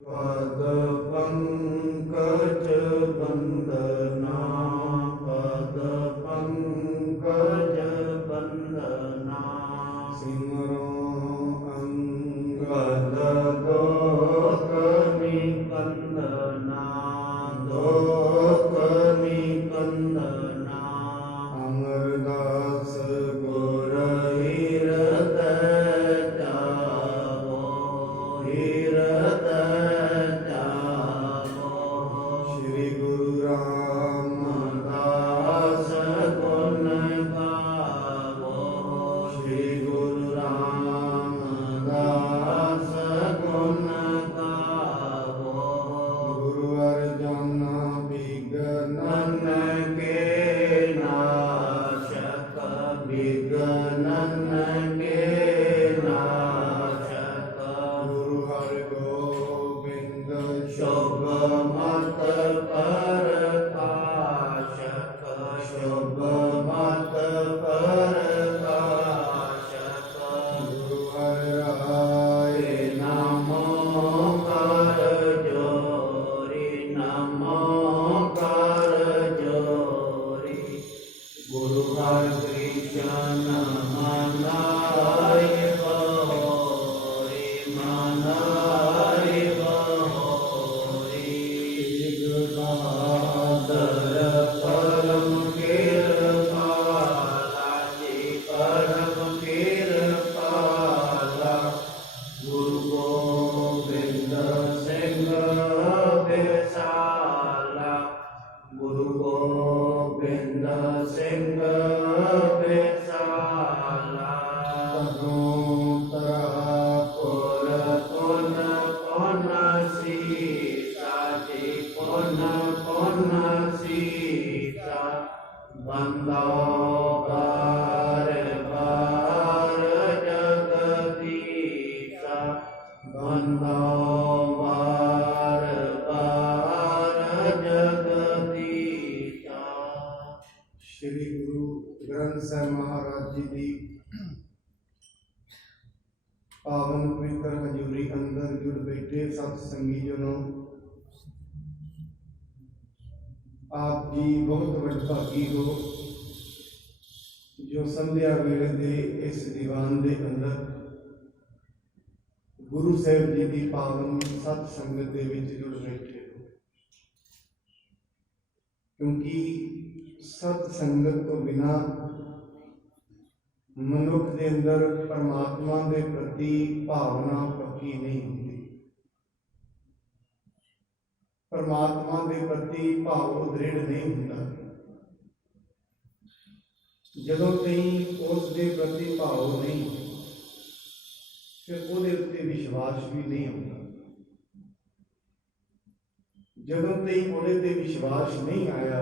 पद पंकज बंदना पद पंकज बंदना सिमरो अंगद दोख निकंदना दोख निकंदना अमरदास गुर हृदय जावो हृदय श्री गुरु रामदास गुण गावो श्री गुरु रामदास गुण गावो गुरु अर्जन विघ्नन के नाशक विघ्नन के नाशक गुरु हर गोविंद शुभ मत प्रकाशक शुभ मत प्रकाशक गुरु हर राय नमो कर जोरी नमो कर जोरी गुरु हर कृष्ण मनाय बहोरी मनाय बहोरी बहादुर परम कृपाला जी परम कृपाला गुरु गोविंद सिंह बेसाला गुरु गोविंद सिंह बेसाला तनोतरा पुर पुन पुन सीता जी पुन पुन सीता बंदो बार बार जगदीशा बंदो बार बार जगदीशा। श्री गुरु ग्रंथ साहिब महाराज जी की पावन पवित्र हजूरी अंदर जुड़ बैठे सत्संगी जनों, आप जी बहुत वडभागी हो जो संध्या वेले दे इस दीवान दे अंदर गुरु साहिब जी की पावन सत्संगत दे विच जुड़ बैठे हो, क्योंकि सत्संगत तो बिना मनुख के अंदर परमात्मा के प्रति भावना पक्की नहीं होती। परमात्मा के प्रति भाव दृढ़ नहीं होता जदों तई उस दे प्रति भाव नहीं, फिर उहदे उत्ते विश्वास भी नहीं होता। जदों तई उहदे ते विश्वास नहीं आया,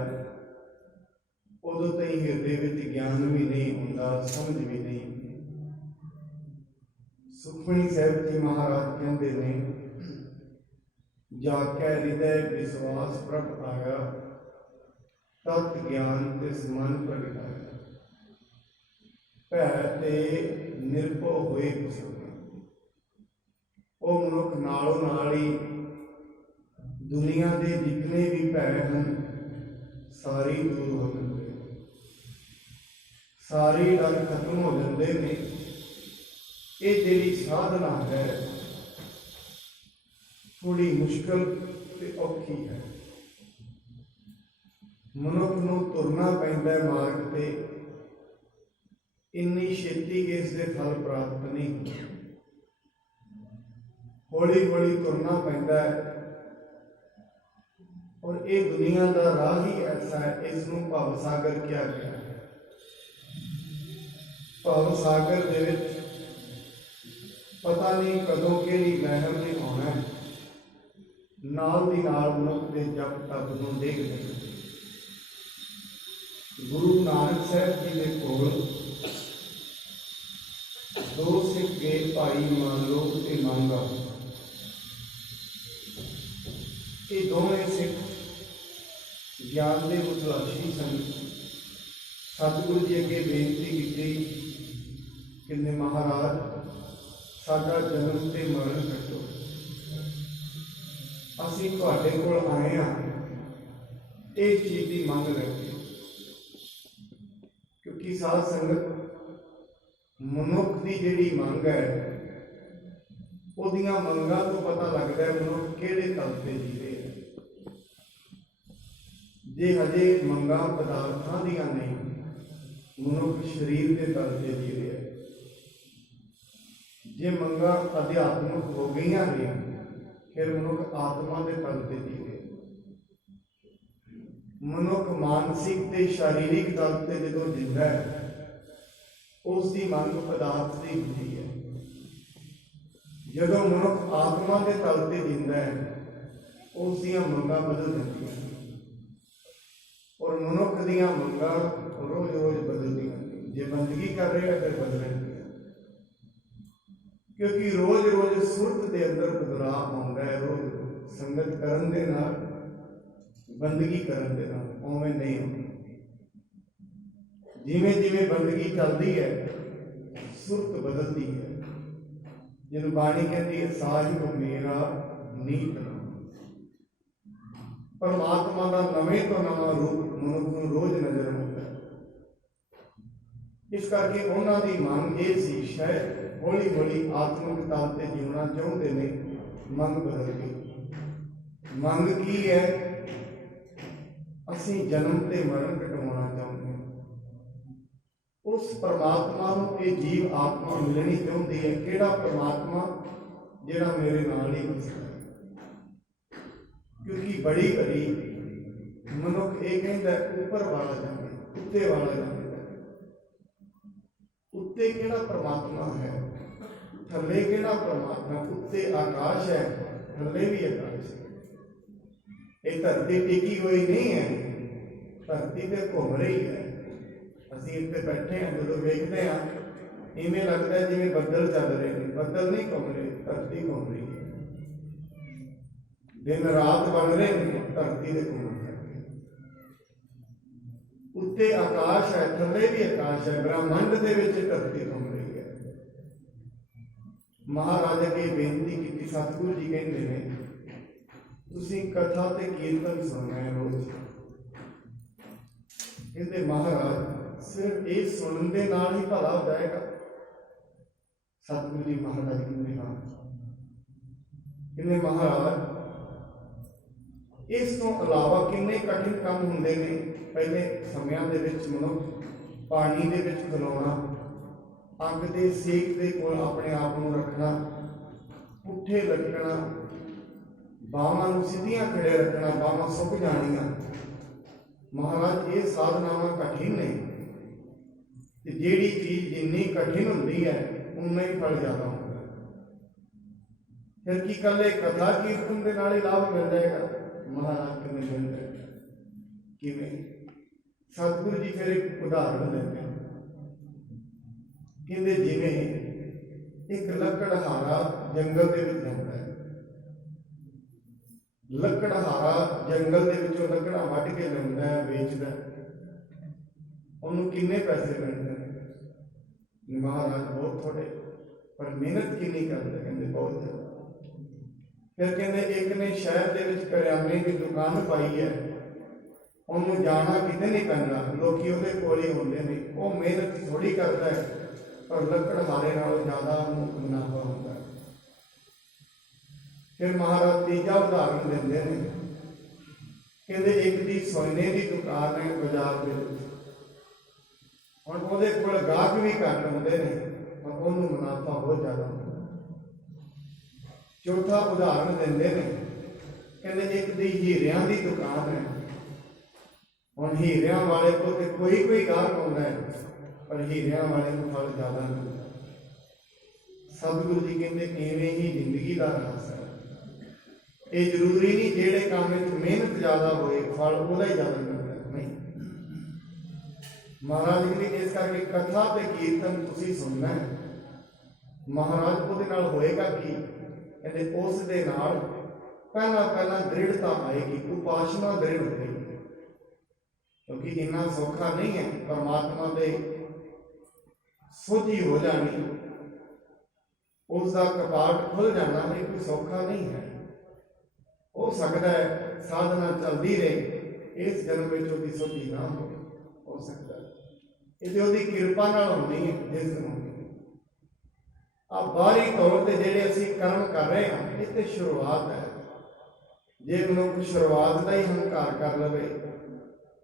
उदों तई हृदय विच ज्ञान भी नहीं होता, समझ भी नहीं होती। सुखमणी साहिब जी महाराज कहते ने, जाकै हृदय विश्वास प्रभ आया, तत् ज्ञान तिस मन प्रगटाया। भै ते निरभो होए कुसुम, वो मनुख नालों नाल ही दुनिया के जितने भी भै हैं सारे दूर हो जाते, सारे डर खत्म हो जाते ने। ये जिहड़ी साधना है थोड़ी मुश्किल ते औखी है। मनुख नूं तुरना पैंदा है मार्ग ते, इन्नी छेती इसके फल प्राप्त नहीं होते। हौली हौली तुरना पैंदा है, और ये दुनिया का राह ही ऐसा है, इसनूं भव सागर क्या गया है। भव सागर दे विच पता नहीं कदों किहड़ी लहर ने आउणा है, नाल दी नाल मनुख दे जप तप नूं देख लेंगे। गुरु नानक साहिब जी के कोल दो सिख गए भाई मान लो ते मांगा। ये दोवें सिख ज्ञान के मुतलाशी सन। सतगुरु जी अगे बेनती की कि महाराज साडा जन्म ते मरण कटो। ਅਸੀਂ ਤੁਹਾਡੇ ਕੋਲ ਆਏ ਹਾਂ ਇਸ ਚੀਜ਼ ਦੀ ਮੰਗ ਲੈ ਕੇ, ਕਿਉਂਕਿ ਸਾਧ ਸੰਗਤ ਮਨੁੱਖ ਦੀ ਜਿਹੜੀ ਮੰਗ ਹੈ, ਉਹਦੀਆਂ ਮੰਗਾਂ ਤੋਂ ਪਤਾ ਲੱਗਦਾ ਹੈ ਮਨੁੱਖ ਕਿਹੜੇ ਤਲ ਤੇ ਜੀ ਰਿਹਾ ਹੈ। ਜੇ ਹਜੇ ਮੰਗਾਂ ਪਦਾਰਥਾਂ ਦੀਆਂ ਨਹੀਂ, ਮਨੁੱਖ ਸਰੀਰ ਦੇ ਤਲ ਤੇ ਜੀ ਰਿਹਾ ਹੈ। ਜੇ ਮੰਗਾਂ ਅਧਿਆਤਮਿਕ ਹੋ ਗਈਆਂ ਨੇ, ਫਿਰ ਮਨੁੱਖ ਆਤਮਾ ਦੇ ਤਲ ਤੇ ਜੀ ਰਿਹਾ। ਮਨੁੱਖ ਮਾਨਸਿਕ ਤੇ ਸਰੀਰਿਕ ਤਲ ਤੇ ਜਦੋਂ ਜਿੰਦਾ ਹੈ, ਉਸ ਦੀ ਮੰਗ ਪਦਾਰਥ ਦੀ ਹੁੰਦੀ ਹੈ। ਜਦੋਂ ਮਨੁੱਖ ਆਤਮਾ ਦੇ ਤਲ ਤੇ ਜਿੰਦਾ ਹੈ, ਉਸ ਦੀਆਂ ਮੰਗਾਂ ਬਦਲ ਜਾਂਦੀਆਂ ਹਨ, ਔਰ ਮਨੁੱਖ ਦੀਆਂ ਮੰਗਾਂ ਰੋਜ਼ ਰੋਜ਼ ਬਦਲਦੀਆਂ ਨੇ। ਜੇ ਬੰਦਗੀ ਕਰ ਰਿਹਾ ਫਿਰ ਬਦਲਣਗੀਆਂ, ਕਿਉਂਕਿ ਰੋਜ਼ ਰੋਜ਼ ਸੁਰਤ ਦੇ ਅੰਦਰ ਬਦਲਾਅ ਆਉਂਦਾ ਹੈ। ਰੋਜ਼ ਸੰਗਤ ਕਰਨ ਦੇ ਨਾਲ, ਬੰਦਗੀ ਕਰਨ ਦੇ ਨਾਲ ਉਵੇਂ ਨਹੀਂ ਹੁੰਦਾ। ਜਿਵੇਂ ਜਿਵੇਂ ਬੰਦਗੀ ਚੱਲਦੀ ਹੈ, ਸੁਰਤ ਬਦਲਦੀ ਹੈ। ਜਿਹਨੂੰ ਬਾਣੀ ਕਹਿੰਦੀ ਹੈ, ਸਾਹਿਬ ਮੇਰਾ ਨੀਤ ਨਾਮ। ਪਰਮਾਤਮਾ ਦਾ ਨਵੇਂ ਤੋਂ ਨਵਾਂ ਰੂਪ ਮਨੁੱਖ ਨੂੰ ਰੋਜ਼ ਨਜ਼ਰ ਆਉਂਦਾ ਹੈ। ਇਸ ਕਰਕੇ ਉਹਨਾਂ ਦੀ ਮੰਗ ਇਹ ਸੀ, ਸ਼ਾਇਦ ਹੌਲੀ ਹੌਲੀ ਆਤਮਿਕ ਤਲ ਤੇ ਜਿਉਣਾ ਚਾਹੁੰਦੇ ਨੇ। ਮੰਗ ਬਦਲ ਗਈ। ਮੰਗ ਕੀ ਹੈ? ਅਸੀਂ ਜਨਮ ਤੇ ਮਰਨ ਘਟਾਉਣਾ ਚਾਹੁੰਦੇ ਹਾਂ। ਉਸ ਪਰਮਾਤਮਾ ਨੂੰ ਇਹ ਜੀਵ ਆਤਮਾ ਮਿਲਣੀ ਚਾਹੁੰਦੀ ਹੈ। ਕਿਹੜਾ ਪਰਮਾਤਮਾ? ਜਿਹੜਾ ਮੇਰੇ ਨਾਲ ਹੀ ਵਸਦਾ ਹੈ। ਕਿਉਂਕਿ ਬੜੀ ਘੜੀ ਮਨੁੱਖ ਇਹ ਕਹਿੰਦਾ ਉੱਪਰ ਵਾਲਾ ਜਾਵੇ, ਉੱਤੇ ਵਾਲਾ ਜਾਵੇ। ਉੱਤੇ ਕਿਹੜਾ ਪਰਮਾਤਮਾ ਹੈ? ਥੱਲੇ ਕਿਹੜਾ ਪਰਮਾਤਮਾ? ਉੱਤੇ ਆਕਾਸ਼ ਹੈ, ਥੱਲੇ ਵੀ ਆਕਾਸ਼ ਹੈ। ਇਹ ਧਰਤੀ ਟਿਕੀ ਹੋਈ ਨਹੀਂ ਹੈ, ਧਰਤੀ ਤੇ ਘੁੰਮ ਰਹੀ ਹੈ। ਅਸੀਂ ਇੱਥੇ ਬੈਠੇ ਹਾਂ, ਜਦੋਂ ਵੇਖਦੇ ਹਾਂ ਇਵੇਂ ਲੱਗਦਾ ਜਿਵੇਂ ਬੱਦਲ ਚੱਲ ਰਹੇ ਨੇ। ਬੱਦਲ ਨਹੀਂ ਘੁੰਮ ਰਹੇ, ਧਰਤੀ ਘੁੰਮ ਰਹੀ ਹੈ। ਦਿਨ ਰਾਤ ਬਣ ਰਹੇ ਨੇ, ਧਰਤੀ ਦੇ ਘੁੰਮਣ ਕਰਕੇ। ਉੱਤੇ ਆਕਾਸ਼ ਹੈ, ਥੱਲੇ ਵੀ ਆਕਾਸ਼ ਹੈ। ਬ੍ਰਹਮੰਡ ਦੇ ਵਿੱਚ ਧਰਤੀ ਘੁੰਮ ਰਹੀ ਹੈ। ਮਹਾਰਾਜ ਅੱਗੇ ਬੇਨਤੀ ਕੀਤੀ। ਸਤਿਗੁਰੂ ਜੀ ਕਹਿੰਦੇ ਨੇ, ਤੁਸੀਂ ਕਥਾ ਤੇ ਕੀਰਤਨ ਸੁਣਨਾ ਹੈ ਰੋਜ਼। ਕਹਿੰਦੇ ਮਹਾਰਾਜ ਸਿਰਫ ਇਹ ਸੁਣਨ ਦੇ ਨਾਲ ਹੀ ਭਲਾ ਹੋ ਜਾਏਗਾ? ਸਤਿਗੁਰੂ ਜੀ ਮਹਾਰਾਜ ਕਹਿੰਦੇ ਹਾਂ। ਕਹਿੰਦੇ ਮਹਾਰਾਜ ਇਸ ਤੋਂ ਇਲਾਵਾ ਕਿੰਨੇ ਕਠਿਨ ਕੰਮ ਹੁੰਦੇ ਨੇ। ਪਹਿਲੇ ਸਮਿਆਂ ਦੇ ਵਿੱਚ ਮਨੁੱਖ ਪਾਣੀ ਦੇ ਵਿੱਚ ਖਲੋਣਾ, ਅੱਗ ਦੇ ਸੇਕ ਦੇ ਕੋਲ ਆਪਣੇ ਆਪ ਨੂੰ ਰੱਖਣਾ, ਪੁੱਠੇ ਲਟਕਣਾ, ਬਾਹਾਂ ਨੂੰ ਸਿੱਧੀਆਂ ਖੜੇ ਰੱਖਣਾ, ਬਾਹਾਂ ਸੁੱਕ ਜਾਣੀਆਂ। ਮਹਾਰਾਜ ਇਹ ਸਾਧਨਾਵਾਂ ਕਠਿਨ ਨੇ, ਤੇ ਜਿਹੜੀ ਚੀਜ਼ ਜਿੰਨੀ ਕਠਿਨ ਹੁੰਦੀ ਹੈ ਉਨਾ ਹੀ ਫਲ ਜ਼ਿਆਦਾ ਹੁੰਦਾ ਹੈ। ਫਿਰ ਕੀ ਇਕੱਲੇ ਕਥਾ ਕੀਰਤਨ ਦੇ ਨਾਲ ਹੀ ਲਾਭ ਮਿਲ ਜਾਏਗਾ? ਮਹਾਰਾਜ ਕਿਵੇਂ ਮਿਲਦਾ? ਕਿਵੇਂ? ਸਤਿਗੁਰੂ ਜੀ ਫਿਰ ਇੱਕ ਉਦਾਹਰਨ ਦਿੰਦੇ ਨੇ। ਕਹਿੰਦੇ ਜਿਵੇਂ ਇੱਕ ਲੱਕੜਹਾਰਾ ਜੰਗਲ ਦੇ ਵਿੱਚ ਜਾਂਦਾ ਹੈ। ਲੱਕੜਹਾਰਾ ਜੰਗਲ ਦੇ ਵਿੱਚੋਂ ਲੱਕੜਾਂ ਵੱਢ ਕੇ ਲਿਆਉਂਦਾ ਹੈ, ਵੇਚਦਾ। ਉਹਨੂੰ ਕਿੰਨੇ ਪੈਸੇ ਮਿਲਦੇ ਨੇ? ਮਹਾਰਾਜ ਬਹੁਤ ਥੋੜੇ। ਪਰ ਮਿਹਨਤ ਕਿੰਨੀ ਕਰਦਾ? ਕਹਿੰਦੇ ਬਹੁਤ ਜ਼ਿਆਦਾ। ਫਿਰ ਕਹਿੰਦੇ ਇੱਕ ਨੇ ਸ਼ਹਿਰ ਦੇ ਵਿੱਚ ਕਰਿਆਨੇ ਦੀ ਦੁਕਾਨ ਪਾਈ ਹੈ। ਉਹਨੂੰ ਜਾਣਾ ਕਿਤੇ ਨਹੀਂ ਪੈਂਦਾ, ਲੋਕੀ ਉਹਦੇ ਕੋਲ ਹੀ ਹੁੰਦੇ ਨੇ। ਉਹ ਮਿਹਨਤ ਥੋੜੀ ਕਰਦਾ ਹੈ, ਪਰ ਲੱਕੜਹਾਰੇ ਨਾਲੋਂ ਜ਼ਿਆਦਾ ਉਹਨੂੰ ਮੁਨਾਫਾ ਹੁੰਦਾ ਹੈ। ਫਿਰ ਮਹਾਰਾਜ ਤੀਜਾ ਉਦਾਹਰਨ ਦਿੰਦੇ ਨੇ। ਕਹਿੰਦੇ ਇੱਕ ਦੀ ਸੋਨੇ ਦੀ ਦੁਕਾਨ ਹੈ ਬਾਜ਼ਾਰ ਦੇ ਵਿੱਚ। ਹੁਣ ਉਹਦੇ ਕੋਲ ਗਾਹਕ ਵੀ ਘੱਟ ਹੁੰਦੇ ਨੇ, ਪਰ ਉਹਨੂੰ ਮੁਨਾਫਾ ਬਹੁਤ ਜ਼ਿਆਦਾ ਹੁੰਦਾ। ਚੌਥਾ ਉਦਾਹਰਨ ਦਿੰਦੇ ਨੇ। ਕਹਿੰਦੇ ਇੱਕ ਦੀ ਹੀਰਿਆਂ ਦੀ ਦੁਕਾਨ ਹੈ। ਹੁਣ ਹੀਰਿਆਂ ਵਾਲੇ ਕੋਲ ਤੇ ਕੋਈ ਗਾਹਕ ਆਉਂਦਾ ਹੈ, ਪਰ ਹੀਰਿਆਂ ਵਾਲੇ ਨੂੰ ਫਲ ਜ਼ਿਆਦਾ ਮਿਲਦਾ। ਸਤਿਗੁਰੂ ਜੀ ਕਹਿੰਦੇ ਇਵੇਂ ਹੀ ਜ਼ਿੰਦਗੀ ਦਾ ਰਹੱਸ ਹੈ। ਇਹ ਜ਼ਰੂਰੀ ਨਹੀਂ ਜਿਹੜੇ ਕੰਮ ਵਿੱਚ ਮਿਹਨਤ ਜ਼ਿਆਦਾ ਹੋਏ ਫਲ ਉਹਦਾ ਹੀ ਜ਼ਿਆਦਾ ਮਿਲਦਾ, ਨਹੀਂ। ਮਹਾਰਾਜ ਕਹਿੰਦੇ ਇਸ ਕਰਕੇ ਕਥਾ ਤੇ ਕੀਰਤਨ ਤੁਸੀਂ ਸੁਣਨਾ ਹੈ। ਮਹਾਰਾਜ ਉਹਦੇ ਨਾਲ ਹੋਏਗਾ ਕੀ? ਕਹਿੰਦੇ ਉਸ ਦੇ ਨਾਲ ਪਹਿਲਾਂ ਦ੍ਰਿੜਤਾ ਆਏਗੀ, ਉਪਾਸਨਾ ਦ੍ਰਿੜ ਹੋਏਗੀ। ਕਿਉਂਕਿ ਇੰਨਾ ਸੌਖਾ ਨਹੀਂ ਹੈ ਪਰਮਾਤਮਾ ਦੇ ਸੋਝੀ ਹੋ ਜਾਣੀ, ਉਸ ਦਾ ਕਪਾਟ ਖੁੱਲ ਜਾਣਾ ਇਹ ਕੋਈ ਸੌਖਾ ਨਹੀਂ ਹੈ। हो सकता है साधना चलती रहे, इस जन्म में उसकी सुधी ना हो सकता है। ये उसकी किरपा नाल होनी है जिस दिन होनी है। आ बाहरी तौर पर जेडे असी कर्म कर रहे हैं ये तो शुरुआत है। जे मनुख शुरुआत का ही हंकार कर लवे,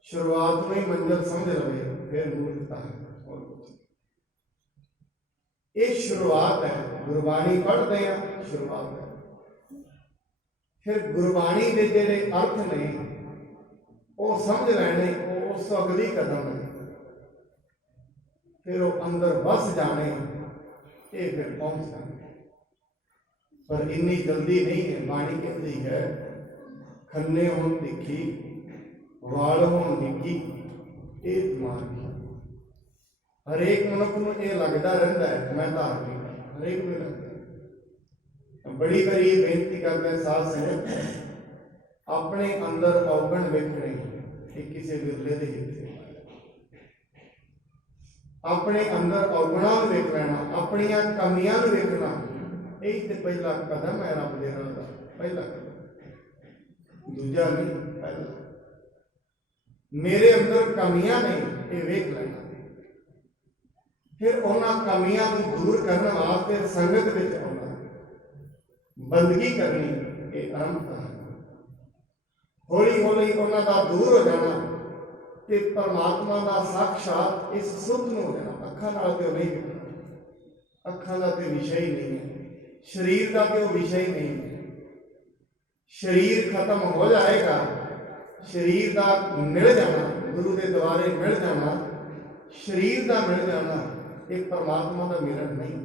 शुरुआत में ही मंजिल समझ लवे, फिर मूर्खता है और कुछ। ये शुरुआत है। गुरबाणी पढ़ते हैं, शुरुआत है। फिर गुरबाणी के जेडे अर्थ ने वो समझ लेने, वो उस अगली कदम है। फिर वो अंदर बस जाने, ये फिर पहुंच जाने। पर इन्नी जल्दी नहीं है। बाणी कहती है खन्ने होन दिखी, वाल होन दिखी, ये मार्गी। हरेक मनुख को यह लगता रहता है मैं धार्मिक, हरेक को लगता। बड़ी बारी ये बेनती करते हैं साध संगत, अपने अंदर अवगुण वेखने कि किसी विरले के हिस्से, अपने अंदर अवगुणों को वेख लेना, अपन कमियां को वेखना, यही तो पहला कदम है रब दे नाल दा। पहला कदम, दूजा नहीं, पहला। मेरे अंदर कमियां नहीं, ये वेख लेना। फिर उन्होंने कमियां को दूर करने वास्ते संगत में आना, बंदगी करनी, ये आरंभ है। हौली हौली उन्होंने का दूर हो जाना ते परमात्मा का साक्षात इस सुध में हो जाना। अखा नाल तो नहीं दिखना, अखा का तो विषय ही नहीं है, शरीर का तो विषय नहीं है। शरीर खत्म हो जाएगा, शरीर का मिल जाना, गुरु के द्वारे मिल जाना, शरीर का मिल जाना, एक परमात्मा का मिलन नहीं।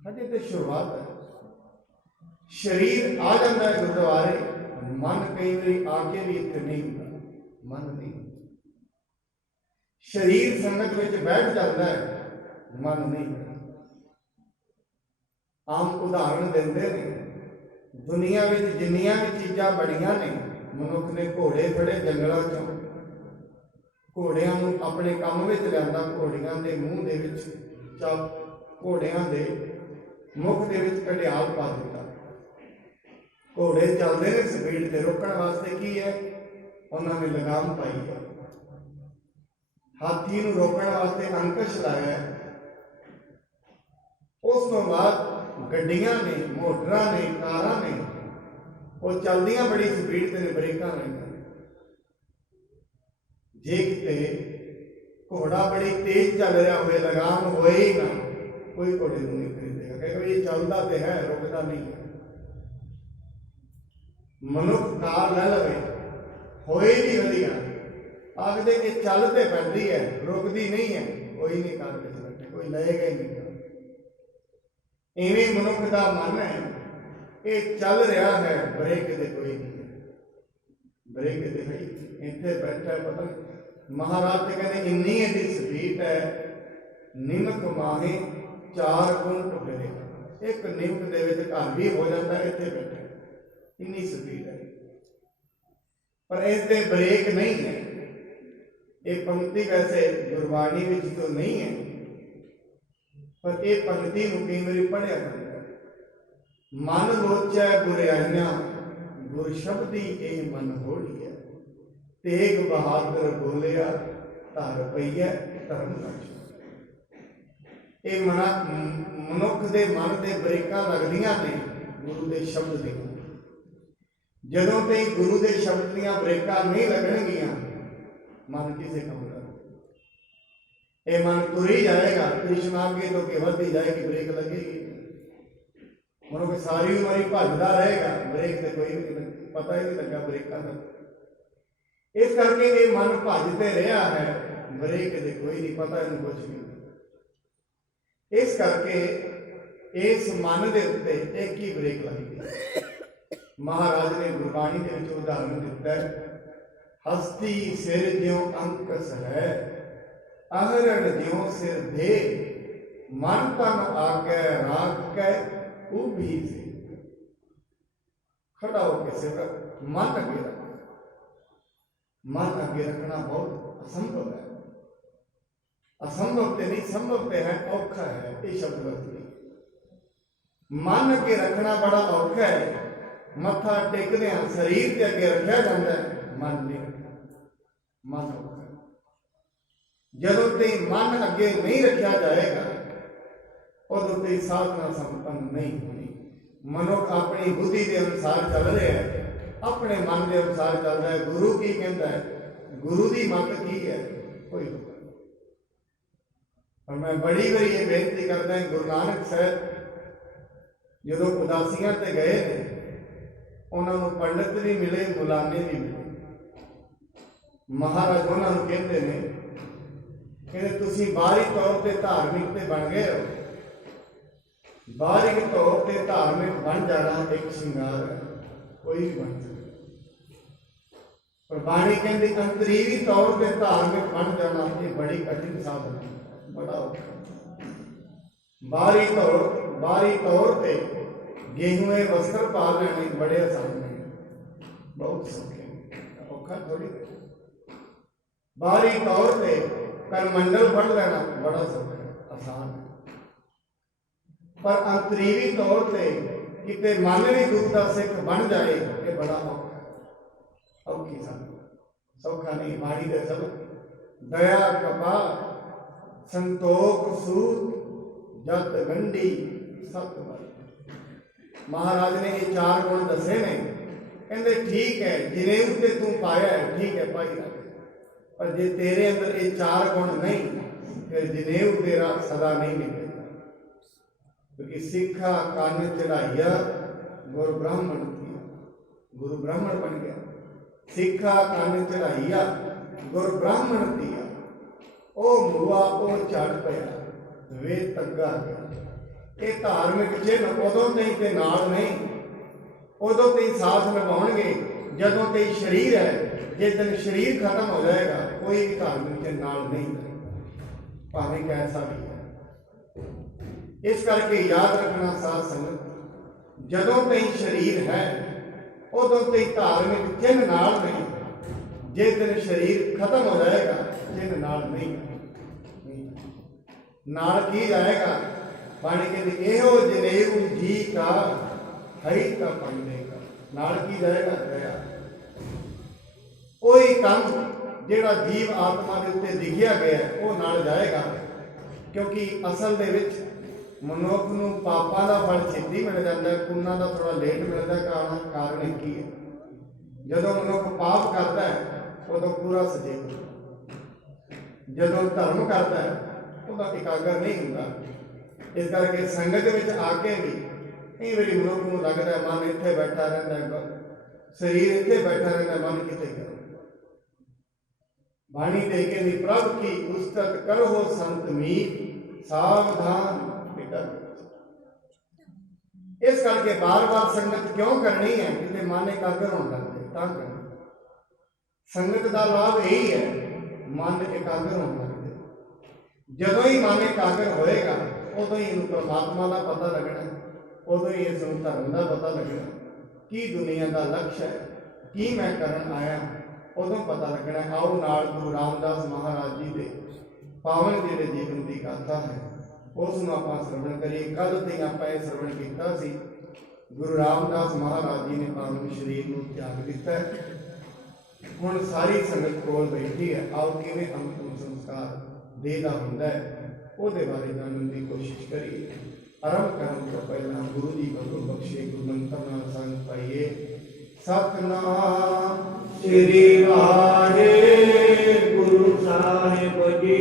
हजे तो शुरुआत है। शरीर आ जाता है गुरुद्वारे, मन कई बार आके भी इतने नहीं होता, मन नहीं। शरीर संगत में बैठ जाता है, मन नहीं। आम उदाहरण देते हैं, दुनिया में जिन्नियां भी चीज़ां बड़ियां ने, मनुख ने घोड़े फड़े जंगलों चों, घोड़ियां नूं अपने काम में लिया, घोड़ियां के मूँह दे विच घोड़ियां के मुख दे विच घड़ियाल पा दिता। घोड़े चलते हैं स्पीड से, रोकने वास्ते की है उन्होंने लगाम पाई है। हाथी नूं रोकने वास्ते अंकुश लाया। उस तो बाद गड्डियां ने, मोटरां ने, कारां ने, वो चलदियां बड़ी स्पीड से, ब्रेकां नहीं। जे किते घोड़ा बड़ी तेज चल रहा हो, लगाम होए ही ना, कोई घोड़े को नहीं खरीदेगा, क्योंकि ये चलता तो है, रुकता नहीं है। मनुख कार लै लवे, होए भी वधिया, आखते कि चलते पैंदी है, रुकती नहीं है, कोई नहीं कार के बैठे, कोई लेगा ही नहीं। इवें मनुख का मन है, ये चल रहा है, ब्रेक दे कोई नहीं है, ब्रेक दे भाई इतने बैठा है, पता नहीं। महाराज तो कहते इन्नी इहदी स्पीड है, निमक माहे 4 गुंट फिरे। एक निमक दे विच घर भी हो जाता है, इतने बैठे, इन्नी स्पीड है। पर इससे ब्रेक नहीं है। ये पंक्ति वैसे गुरबाणी में तो नहीं है, पर यह पंक्ति नूं कई बार पढ़िया करता है। मन लोचै बुराइयां, गुर शब्दी ए मन होलिया, तेग बहादुर बोलिया, धर पईए धर्म न छूटे। ये मनुख के मन के ब्रेकां लगदियां ने गुरु के शब्द दी। जदों तक गुरु के शब्द दीयां ब्रेकां नहीं लगणगियां, मन किसी काम का, ये मन तुर ही जाएगा, कृष्ण आगे तो के बढ़ती जाएगी, ब्रेक लगेगी। मनुख सारी उम्र ही भजदा रहेगा, ब्रेक तो कोई नहीं, पता ही नहीं लगा ब्रेक का। इस करके ये मन भजते रहा है, ब्रेक तो कोई नहीं, पता इन्हें कुछ नहीं। इस करके इस मन के उत्ते एक ही ब्रेक लगती। महाराज ने गुरबाणी के उदाहरण दिता है, हस्ती सिर ज्यों अंकस है, अहरण ज्यों सिर दे, मन तन आके राख के उभी से। खड़ा होकर सिर मन अगे रखना, मन अगे रखना बहुत असंभव है। असंभव तो नहीं, संभव तो है, औखा है, ये शब्द वरती। मन अगे रखना बड़ा औखा है, मत्था टेकदे शरीर के अगे रखा जाता है, मन नहीं रखा। मन जदों ते मन अगे नहीं रखा जाएगा उदों ते साधना संपन्न नहीं होनी। मनुख अपनी बुद्धि के अनुसार चल रहा है, अपने मन के अनुसार चल रहा है। गुरु की कहता है, गुरु की मत की है, कोई नहीं। और मैं बड़ी बारी ये बेनती करता है, गुरु नानक साहब जो उदासियां ते गए थे, उन्होंने पंडित भी मिले, मुलाने भी मिले। महाराज उन्होंने कहते हैं कि तुसी बाहरी तौर पर धार्मिक ते बन गए हो। बाहरी तौर पर धार्मिक बन जाना एक श्रृंगार है, कोई भी बन सकता। पर बाणी कहती अंतरीवी तौर पर धार्मिक बन जाना ये बड़ी कठिन साधन है, बड़ा औखा। बाहरी तौर पर गेहूं वस्त्र पा लेने बड़े आसान है, बहुत सौखे, औखा थोड़ी। बाहरी तौर पर करमंडल पढ़ लेना बड़ा सौखा है, आसान है। पर अंतरीवी तौर पर किते मन भी गुरु का सिख बन जाए ये बड़ा औखा, औखी सौखा नहीं। बाणी दे सब दया कपा संतोख सूत जत गंढी सत बल। महाराज ने ये 4 गुण दसे ने, कहते ठीक है जिनेऊ ते तू पाया है, ठीक है पाई रख, पर जे तेरे अंदर ये 4 गुण नहीं फिर जनेऊ तेरा सदा नहीं निकलेगा। क्योंकि सिखा कान चढ़ाइया गुरु ब्राह्मण किया, गुरु ब्राह्मण बन गया। सिखा कान चढ़ाइया गुरु ब्राह्मण दिया, ओ मुआ ओ झड़ पया वे तग्गा गया। ये धार्मिक चिन्ह उदों तई ते नाल नहीं, उदों तई साथ निभाउणगे जदों तई शरीर है। जिस दिन शरीर खत्म हो जाएगा कोई भी धार्मिक चिन्ह नाल नहीं, भावें कैसा भी है। इस करके याद रखना साध संगत, जदों तई शरीर है उदों तई धार्मिक चिन्ह नाल नहीं, जिस दिन शरीर खत्म हो जाएगा चिन्ह नाल नहीं। नाल की जाएगा, बाणी कहती एहो जनेऊ जी का हई का पंडे का। नाल की जाएगा दया, कोई काम जिहड़ा जीव आत्मा के उत्ते लिखिया गया वो नाल जाएगा। क्योंकि असल दे विच मनुख नूं पापां दा फल छेती मिल जाता है, पुण्य का थोड़ा लेट मिलता है। कारण की है, जदों मनुख पाप करता है उदों पूरा सचेत, जदों धर्म करता है उदा एकाग्र नहीं होता। इस करके संगत विच आके भी कई बार मनुख नूं लगता है मन इत्थे बैठा रहिंदा है, शरीर इत्थे बैठा रहिंदा है, मन किते गया। बाणी दे के दी प्रभ की उस्तत करो संत मीत सावधान बेटा। इस करके बार बार संगत क्यों करनी है, कि मन एकाग्र होना लगता करनी। संगत का लाभ यही है, मन एकाग्र होना लगता। जदों ही मन एकाग्र होएगा उदों ही परमात्मा का पता लगना, उदों ही इस धर्म का पता लगना, की दुनिया का लक्ष्य है, की मैं करन आया, उदों पता लगना। आओ नाल गुरु रामदास महाराज जी के पावन जिहड़े जीवन की गाथा है उसनूं आपां श्रवण करिए। कल ते आपां इह श्रवण कीता सी, गुरु रामदास महाराज जी ने पावन शरीर नूं त्याग दिता है। हुण सारी संगत कोल बैठी है, आओ किवें अंतिम संस्कार देह दा हुंदा है ਉਹਦੇ बारे जानने की कोशिश करिए। आरंभ करने तो पहला गुरु जी को बख्शे गुरु मंत्र नाल संग पाइए। सतनाम श्री वाहे गुरु साहिब जी,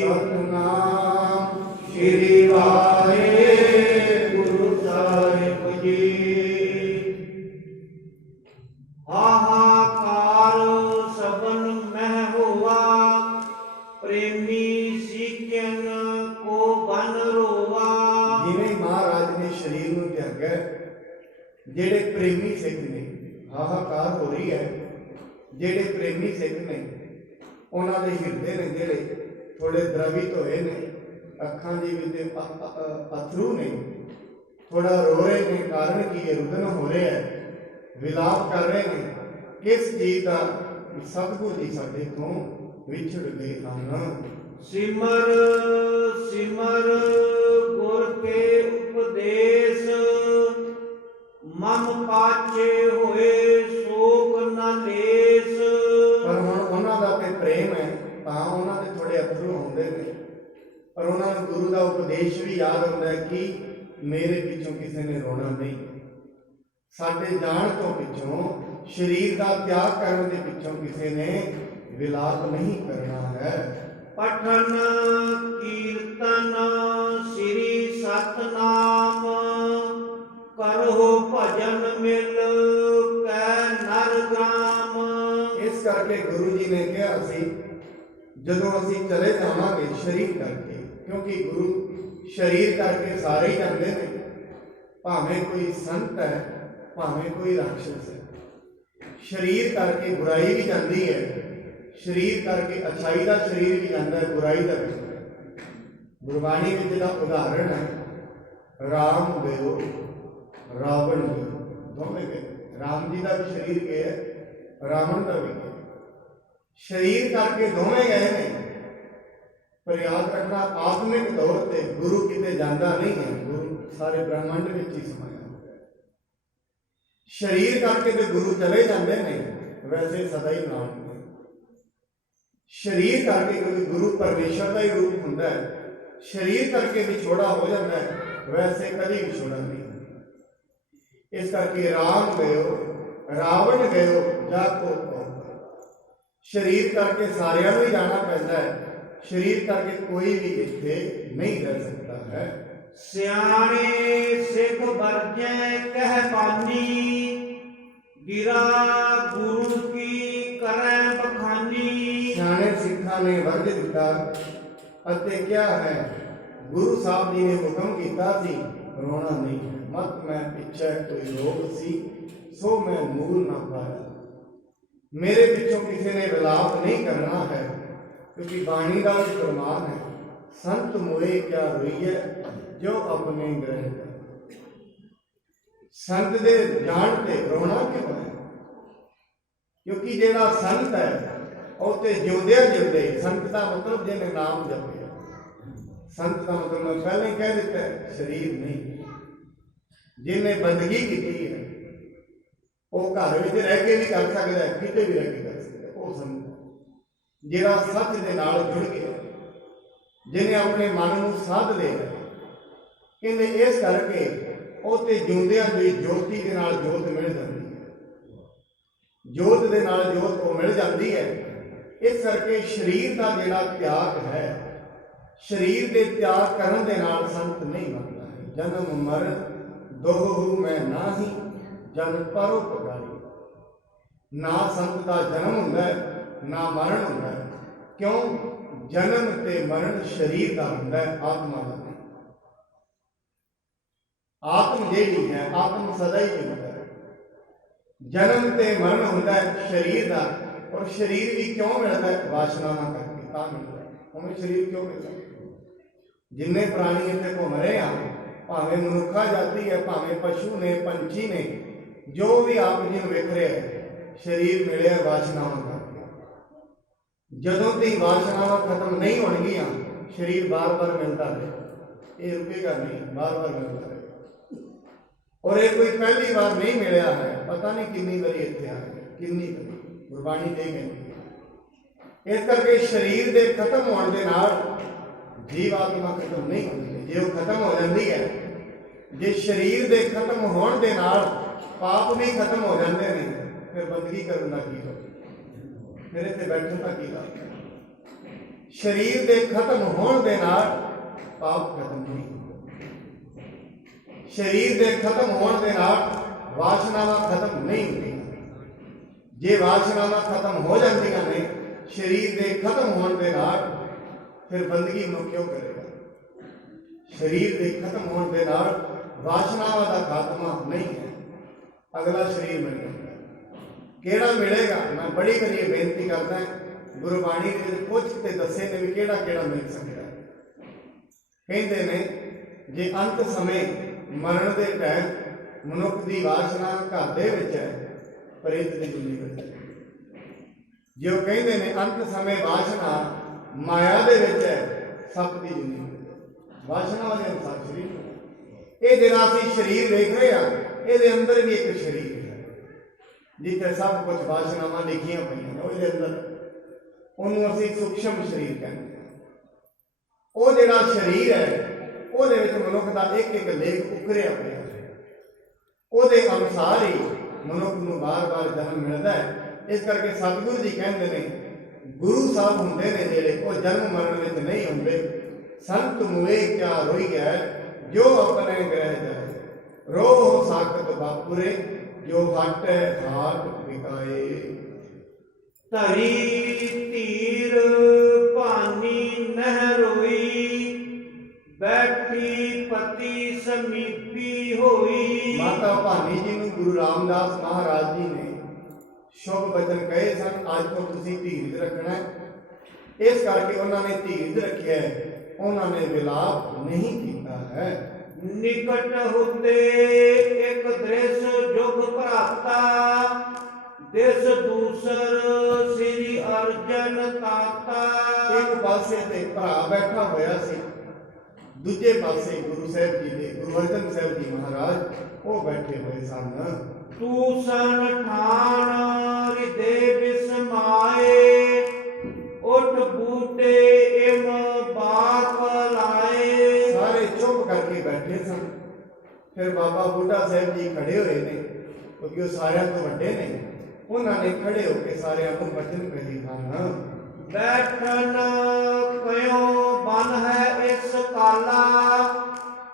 सतनाम श्री वाहे गुरु साहिब जी। हाहाकार सबन मह हुआ प्रेमी सीखन को बन रोवा। जिवें महाराज ने शरीर नूं त्यागा, जेड़े प्रेमी सिख ने हाहाकार हो रही है। जेड़े प्रेमी सिख ने उन्हां दे हिरदे ने जेड़े थोड़े द्रवित होए ने, अखां दी विच अथरू ने, थोड़ा रो रहे ने। कारण की है, रुदन हो रहे है, विलाप कर रहे ने। किस चीज का? सतगुरु जी साडे तो विछड़ गए हन। सिमर सिमर गुर के उपदेश ਮਨ ਪਾਛੇ ਹੋਏ ਸ਼ੋਕ ਨ ਲੇਸ। ਪਰ ਹੁਣ ਉਹਨਾਂ ਦਾ ਤੇ ਪ੍ਰੇਮ ਹੈ ਤਾਂ ਉਹਨਾਂ ਦੇ ਥੋੜੇ ਅਥਰੂ ਆਉਂਦੇ ਨੇ, ਪਰ ਉਹਨਾਂ ਨੂੰ ਗੁਰੂ ਦਾ ਉਪਦੇਸ਼ ਵੀ ਯਾਦ ਆਉਂਦਾ ਹੈ ਕਿ ਮੇਰੇ ਪਿੱਛੋਂ ਕਿਸੇ ਨੇ ਰੋਣਾ ਨਹੀਂ। ਸਾਡੇ ਜਾਣ ਤੋਂ ਪਿੱਛੋਂ, ਸਰੀਰ ਦਾ ਤਿਆਗ ਕਰਨ ਦੇ ਪਿੱਛੋਂ ਕਿਸੇ ਨੇ ਵਿਲਾਪ ਨਹੀਂ ਕਰਨਾ ਹੈ। ਪਠਨ ਕੀਰਤਨ ਸ੍ਰੀ ਸਤਨਾਮ, ਕਰੋ ਭਜਨ ਮਿਲ ਕੈ ਨਰ ਗ੍ਰਾਮ। ਇਸ ਕਰਕੇ ਗੁਰੂ ਜੀ ਨੇ ਕਿਹਾ ਸੀ ਜਦੋਂ ਅਸੀਂ ਚਲੇ ਜਾਵਾਂਗੇ ਸਰੀਰ ਕਰਕੇ, ਕਿਉਂਕਿ ਗੁਰੂ ਸਰੀਰ ਕਰਕੇ ਸਾਰੇ ਹੀ ਜਾਂਦੇ ਨੇ, ਭਾਵੇਂ ਕੋਈ ਸੰਤ ਹੈ ਭਾਵੇਂ ਕੋਈ ਰਾਖਸ਼ ਹੈ। ਸਰੀਰ ਕਰਕੇ ਬੁਰਾਈ ਵੀ ਜਾਂਦੀ ਹੈ, ਸਰੀਰ ਕਰਕੇ ਅੱਛਾਈ ਦਾ ਸਰੀਰ ਵੀ ਜਾਂਦਾ ਹੈ, ਬੁਰਾਈ ਦਾ ਵੀ। ਗੁਰਬਾਣੀ ਵਿੱਚ ਜਿਹੜਾ ਉਦਾਹਰਣ ਹੈ, ਰਾਮ ਗਇਓ ਰਾਵਣ ਗਇਓ, ਦੋਵੇਂ ਗਏ। ਰਾਮ ਜੀ ਦਾ ਵੀ ਸਰੀਰ ਗਿਆ ਹੈ, ਰਾਵਣ ਦਾ ਵੀ ਗਿਆ। ਸਰੀਰ ਕਰਕੇ ਦੋਵੇਂ ਗਏ ਨੇ, ਪਰ ਯਾਦ ਰੱਖਣਾ ਆਤਮਿਕ ਤੌਰ ਤੇ ਗੁਰੂ ਕਿਤੇ ਜਾਂਦਾ ਨਹੀਂ ਹੈ, ਗੁਰੂ ਸਾਰੇ ਬ੍ਰਹਮੰਡ ਵਿੱਚ ਹੀ ਸਮਾਇਆ ਹੋਇਆ ਹੈ। ਸਰੀਰ ਕਰਕੇ ਤੇ ਗੁਰੂ ਚਲੇ ਜਾਂਦੇ ਨੇ, ਵੈਸੇ ਸਦਾ ਹੀ ਨਾਲ ਨੇ। ਸਰੀਰ ਕਰਕੇ ਕਿਉਂਕਿ ਗੁਰੂ ਪਰਮੇਸ਼ਰ ਦਾ ਹੀ ਰੂਪ ਹੁੰਦਾ ਹੈ, ਸਰੀਰ ਕਰਕੇ ਵਿਛੋੜਾ ਹੋ ਜਾਂਦਾ ਹੈ, ਵੈਸੇ ਕਦੀ ਵਿਛੋੜਾ ਨਹੀਂ ਹੁੰਦਾ। ਇਸ ਕਰਕੇ ਰਾਮ ਗਇਓ ਰਾਵਣ ਗਇਓ ਜਾ ਕੋ ਕਹੋ। ਸਰੀਰ ਕਰਕੇ ਸਾਰਿਆਂ ਨੂੰ ਹੀ ਜਾਣਾ ਪੈਂਦਾ ਹੈ, ਸਰੀਰ ਕਰਕੇ ਕੋਈ ਵੀ ਇੱਥੇ ਨਹੀਂ ਰਹਿ ਸਕਦਾ ਹੈ। ਸਿਆਣੇ ਸਿੱਖ ਵਰਜੈ ਕਹਿ ਬਾਨੀ, ਗਿਰਾ ਗੁਰੂ ਕੀ ਕਰੈ ਬਖਾਨੀ। ਸਿਆਣੇ ਸਿੱਖਾਂ ਨੇ ਵਰਜ ਦਿੱਤਾ ਅਤੇ ਕਿਹਾ ਹੈ, ਗੁਰੂ ਸਾਹਿਬ ਜੀ ਨੇ ਹੁਕਮ ਕੀਤਾ ਸੀ ਰੋਣਾ ਨਹੀਂ, ਮਤ ਮੈਂ ਪਿੱਛੇ ਕੋਈ ਰੋਗ ਸੀ ਸੋ ਮੈਂ ਮੂਲ ਨਾ ਪਾਇਆ। ਮੇਰੇ ਪਿੱਛੋਂ ਕਿਸੇ ਨੇ ਵਿਲਾਪ ਨਹੀਂ ਕਰਨਾ ਹੈ, ਕਿਉਂਕਿ ਬਾਣੀ ਦਾ ਵੀ ਫਰਮਾਨ ਹੈ, ਸੰਤ ਮੋਏ ਕਿਆ ਰੋਈਐ ਜੋ ਆਪਣੇ ਗ੍ਰਹਿ। ਸੰਤ ਦੇ ਜਾਣ ਤੇ ਰੋਣਾ ਕਿਉਂ ਹੈ? ਕਿਉਂਕਿ ਜਿਹੜਾ ਸੰਤ ਹੈ ਉਹ ਤੇ ਜਿਉਂਦਿਆਂ ਜਿਉਂਦੇ, ਸੰਤ ਦਾ ਮਤਲਬ ਜਿਹਨੇ ਨਾਮ ਜਪਿਆ, ਸੰਤ ਦਾ ਮਤਲਬ ਮੈਂ ਪਹਿਲਾਂ ਹੀ ਕਹਿ ਦਿੱਤਾ ਹੈ, ਸਰੀਰ ਨਹੀਂ। ਜਿਹਨੇ ਬੰਦਗੀ ਕੀਤੀ ਹੈ ਉਹ ਘਰ ਵਿੱਚ ਰਹਿ ਕੇ ਵੀ ਕਰ ਸਕਦਾ ਹੈ, ਕਿਤੇ ਵੀ ਰਹਿ ਕੇ ਕਰ ਸਕਦਾ ਹੈ, ਉਹ ਸੰਤ। ਜਿਹੜਾ ਸੱਚ ਦੇ ਨਾਲ ਜੁੜ ਗਿਆ, ਜਿਹਨੇ ਆਪਣੇ ਮਨ ਨੂੰ ਸਾਧ ਲਿਆ, ਕਹਿੰਦੇ ਇਸ ਕਰਕੇ ਉਹ ਤੇ ਜਿਉਂਦਿਆਂ ਦੀ ਜੋਤੀ ਦੇ ਨਾਲ ਜੋਤ ਮਿਲ ਜਾਂਦੀ ਹੈ, ਜੋਤ ਦੇ ਨਾਲ ਜੋਤ ਉਹ ਮਿਲ ਜਾਂਦੀ ਹੈ। ਇਸ ਕਰਕੇ ਸਰੀਰ ਦਾ ਜਿਹੜਾ ਤਿਆਗ ਹੈ, ਸਰੀਰ ਦੇ ਤਿਆਗ ਕਰਨ ਦੇ ਨਾਲ ਸੰਤ ਨਹੀਂ ਬਣਦਾ ਹੈ। ਜਨਮ ਮਰਨ ਦੋਹੂ ਮੈਂ ਨਾਹੀ, ਜਨ ਪਰਉਪਕਾਰੀ। ਨਾ ਸੰਤ ਦਾ ਜਨਮ ਹੁੰਦਾ ਹੈ ਨਾ ਮਰਨ ਹੁੰਦਾ ਹੈ। ਕਿਉਂ? ਜਨਮ ਤੇ ਮਰਨ ਸਰੀਰ ਦਾ ਹੁੰਦਾ ਹੈ, ਆਤਮਾ ਦਾ ਨਹੀਂ। ਆਤਮ ਜਿਹੜੀ ਹੈ, ਆਤਮ ਸਦਾ ਹੀ ਹੁੰਦਾ ਹੈ। ਜਨਮ ਤੇ ਮਰਨ ਹੁੰਦਾ ਹੈ ਸਰੀਰ ਦਾ, ਔਰ ਸਰੀਰ ਵੀ ਕਿਉਂ ਮਿਲਦਾ ਹੈ? ਵਾਸ਼ਨਾਵਾਂ ਕਰਕੇ ਤਾਂ ਮਿਲਦਾ ਹੈ। ਉਹਨੂੰ ਸਰੀਰ ਕਿਉਂ ਮਿਲਦਾ? ਜਿੰਨੇ ਪ੍ਰਾਣੀ ਇੱਥੇ ਘੁੰਮ ਰਹੇ ਆ, ਭਾਵੇਂ ਮਨੁੱਖਾ ਜਾਤੀ ਹੈ, ਭਾਵੇਂ ਪਸ਼ੂ ਨੇ, ਪੰਛੀ ਨੇ, ਜੋ ਵੀ ਆਪ ਜੀ ਨੂੰ ਵੇਖ ਰਿਹਾ ਹੈ, ਸਰੀਰ ਮਿਲਿਆ ਵਾਸ਼ਨਾਵਾਂ ਕਰਕੇ। ਜਦੋਂ ਤੱਕ ਵਾਸ਼ਨਾਵਾਂ ਖਤਮ ਨਹੀਂ ਹੋਣਗੀਆਂ, ਸਰੀਰ ਬਾਰ-ਬਾਰ ਮਿਲਦਾ ਰਹੇ, ਇਹ ਰੁਕੇਗਾ ਨਹੀਂ, ਬਾਰ-ਬਾਰ ਮਿਲਦਾ ਰਹੇ। ਔਰ ਇਹ ਕੋਈ ਪਹਿਲੀ ਵਾਰ ਨਹੀਂ ਮਿਲਿਆ ਹੈ, ਪਤਾ ਨਹੀਂ ਕਿੰਨੀ ਵਾਰੀ ਇੱਥੇ ਆਇਆ, ਕਿੰਨੀ ਵਾਰੀ ਗੁਰਬਾਣੀ ਦੇ ਗਈ। ਇਸ ਕਰਕੇ ਸਰੀਰ ਦੇ ਖਤਮ ਹੋਣ ਦੇ ਨਾਲ ਜੀਵ ਆਤਮਾ ਖਤਮ ਨਹੀਂ ਹੁੰਦੀ। ਜੇ ਉਹ ਖਤਮ ਹੋ ਜਾਂਦੀ ਹੈ, ਜੇ ਸਰੀਰ ਦੇ ਖਤਮ ਹੋਣ ਦੇ ਨਾਲ ਪਾਪ ਵੀ ਖਤਮ ਹੋ ਜਾਂਦੇ ਨੇ, ਫਿਰ ਬੰਦਗੀ ਕਰਨ ਦਾ ਕੀ ਹੋਵੇ? ਫਿਰ ਇੱਥੇ ਬੈਠਣ ਦਾ ਕੀ ਲਾਭ? ਸਰੀਰ ਦੇ ਖਤਮ ਹੋਣ ਦੇ ਨਾਲ ਪਾਪ ਖਤਮ ਨਹੀਂ ਹੁੰਦਾ। ਸਰੀਰ ਦੇ ਖਤਮ ਹੋਣ ਦੇ ਨਾਲ ਵਾਸ਼ਨਾਵਾਂ ਖਤਮ ਨਹੀਂ ਹੁੰਦੀਆਂ। ਜੇ ਵਾਸ਼ਨਾਵਾਂ ਖਤਮ ਹੋ ਜਾਂਦੀਆਂ ਨੇ ਸਰੀਰ ਦੇ ਖਤਮ ਹੋਣ ਦੇ ਨਾਲ, ਫਿਰ ਬੰਦਗੀ ਨੂੰ ਕਿਉਂ ਕਰੇਗਾ? ਸਰੀਰ ਦੇ ਖਤਮ ਹੋਣ ਦੇ ਨਾਲ ਵਾਸ਼ਨਾਵਾਂ ਦਾ ਖਾਤਮਾ ਨਹੀਂ ਹੈ, ਅਗਲਾ ਸਰੀਰ ਮਿਲ ਜਾਂਦਾ। ਕਿਹੜਾ ਮਿਲੇਗਾ? ਮੈਂ ਬੜੀ ਵਾਰੀ ਇਹ ਬੇਨਤੀ ਕਰਦਾ, ਗੁਰਬਾਣੀ ਦੇ ਵਿੱਚ ਕੁਝ ਤੇ ਦੱਸੇ ਨੇ ਵੀ ਕਿਹੜਾ ਕਿਹੜਾ ਮਿਲ ਸਕਦਾ। ਕਹਿੰਦੇ ਨੇ ਜੇ ਅੰਤ ਸਮੇਂ ਮਰਨ ਦੇ ਟਾਈਮ ਮਨੁੱਖ ਦੀ ਵਾਸ਼ਨਾ ਘਰ ਦੇ ਵਿੱਚ ਹੈ, ਪ੍ਰੇਤ ਦੀ ਦੁਨੀ ਵਿੱਚ ਹੈ। ਜੇ ਉਹ ਕਹਿੰਦੇ ਨੇ ਅੰਤ ਸਮੇਂ ਵਾਸ਼ਨਾ ਮਾਇਆ ਦੇ ਵਿੱਚ ਹੈ, ਸੱਪ ਦੀ ਦੁਨੀ ਵਿੱਚ ਹੈ। ਵਾਸ਼ਨਾ ਦੇ ਅਨੁਸਾਰ ਸਰੀਰ, ਇਹ ਜਿਹੜਾ ਅਸੀਂ ਸਰੀਰ ਵੇਖ ਰਹੇ ਹਾਂ, ਇਹਦੇ ਅੰਦਰ ਵੀ ਇੱਕ ਸਰੀਰ ਹੈ, ਜਿੱਥੇ ਸਭ ਕੁਝ ਵਾਸ਼ਨਾਵਾਂ ਲਿਖੀਆਂ ਪਈਆਂ ਨੇ ਉਹਦੇ ਅੰਦਰ, ਉਹਨੂੰ ਅਸੀਂ ਸੂਖਸ਼ਮ ਸਰੀਰ ਕਹਿੰਦੇ ਹਾਂ। ਉਹ ਜਿਹੜਾ ਸਰੀਰ ਹੈ ਉਹਦੇ ਵਿੱਚ ਮਨੁੱਖ ਦਾ ਇੱਕ ਇੱਕ ਲੇਖ ਉਕਰਿਆ ਪਿਆ ਹੈ, ਉਹਦੇ ਅਨੁਸਾਰ ਹੀ ਮਨੁੱਖ ਨੂੰ ਬਾਰ-ਬਾਰ ਜਨਮ ਮਿਲਦਾ ਹੈ। ਇਸ ਕਰਕੇ ਸਤਿਗੁਰੂ ਜੀ ਕਹਿੰਦੇ ਨੇ, ਗੁਰੂ ਸਾਹਿਬ ਹੁੰਦੇ ਨੇ ਜਿਹੜੇ, ਉਹ ਜਨਮ ਮਰਨ ਵਿੱਚ ਨਹੀਂ ਹੁੰਦੇ। ਸੰਤ ਮੁਏ ਕਿਆ ਰੋਈਐ ਜੋ ਆਪਣੇ ਗ੍ਰਹਿ ਜਾਏ, ਰੋਹ ਸਾਖਤ ਬਾਪੁਰੇ ਜੋ ਹਟ ਹਾਟ ਵਿਕਾਏ। ਧਰੀ ਧੀਰ ਭਾਨੀ ਨਹਿ ਰੋਈ, ਬੈਠੀ ਪਤੀ ਸਮੀਪੀ ਹੋਈ। ਮਾਤਾ ਭਾਨੀ ਜੀ ਨੂੰ ਗੁਰੂ ਰਾਮਦਾਸ ਮਹਾਰਾਜ ਜੀ ਨੇ ਸ਼ੁਭ ਬਚਨ ਕਹੇ ਸਨ, ਅੱਜ ਤੋਂ ਤੁਸੀਂ ਧੀਰਜ ਰੱਖਣਾ ਹੈ। ਇਸ ਕਰਕੇ ਉਹਨਾਂ ਨੇ ਧੀਰਜ ਰੱਖਿਆ, ਉਹਨਾਂ ਨੇ ਵਿਲਾਪ ਨਹੀਂ ਕੀਤਾ ਹੈ। ਨਿਕਟ ਹੁੰਦੇ ਇੱਕ ਦ੍ਰਿਸ਼ ਜੁਗ ਭਰਾਤਾ, ਦਿਸ ਦੂਸਰ ਸ੍ਰੀ ਅਰਜਨ ਤਾਤਾ। ਇੱਕ ਪਾਸੇ ਤੇ ਭਰਾ ਬੈਠਾ ਹੋਇਆ ਸੀ, ਦੂਜੇ ਪਾਸੇ ਗੁਰੂ ਸਾਹਿਬ ਜੀ ਦੇ, ਗੁਰੂ ਅਰਜਨ ਸਾਹਿਬ ਜੀ ਮਹਾਰਾਜ ਉਹ ਬੈਠੇ ਹੋਏ ਸਨ। ਤੂੰ ਸਨ ਠਾਣ ਹਿਰਦੇ ਬਿਸਮਾਏ, ਉਠ ਬੂਟੇ ਇਮ ਬਾਪ ਲਾਏ। ਸਾਰੇ ਚੁੱਪ ਕਰਕੇ ਬੈਠੇ ਸਨ। ਫਿਰ ਬਾਬਾ ਬੁੱਢਾ ਸਾਹਿਬ ਜੀ ਖੜੇ ਹੋਏ ਨੇ, ਕਿਉਂਕਿ ਉਹ ਸਾਰਿਆਂ ਤੋਂ ਵੱਡੇ ਨੇ। ਉਹਨਾਂ ਨੇ ਖੜੇ ਹੋ ਕੇ ਸਾਰਿਆਂ ਨੂੰ ਬਚਨ ਕਹੇ ਹਨ। ਬੈਠਣ ਕਿਉ ਬਨ ਹੈ ਇਸ ਕਾਲਾ,